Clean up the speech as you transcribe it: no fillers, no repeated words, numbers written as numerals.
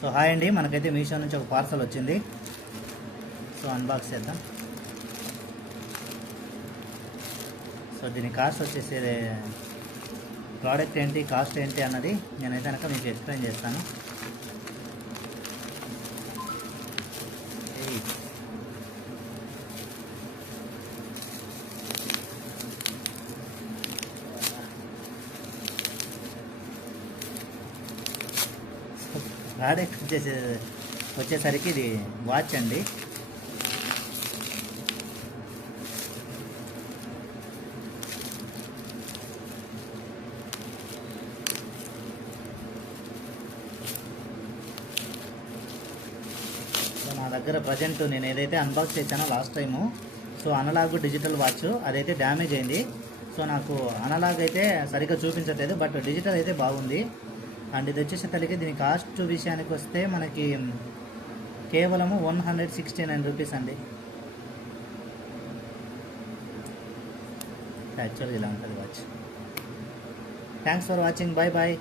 So hi అండి, మనకైతే మీషో నుంచి ఒక పార్సల్ వచ్చింది. సో అన్బాక్స్ చేద్దాం. సో దీని కాస్ట్ వచ్చేసి ప్రోడక్ట్ ఏంటి, కాస్ట్ ఏంటి అన్నది నేనైతే కనుక మీకు ఎక్స్ప్లెయిన్ చేస్తాను. ప్రోడక్ట్ వచ్చేసరికి ఇది వాచ్ అండి. నా దగ్గర ప్రజెంట్ నేను ఏదైతే అన్బాక్స్ చేశానో last time, so analog digital watch అదైతే డ్యామేజ్ అయింది. సో నాకు అనలాగ్ అయితే సరిగ్గా చూపించట్లేదు, బట్ డిజిటల్ అయితే బాగుంది. అండ్ ఇది వచ్చేసరికి దీని కాస్ట్ విషయానికి వస్తే మనకి కేవలము 169 రూపీస్ అండి. యాక్చువల్గా ఇలా ఉంటుంది watch. Thanks for watching. Bye bye.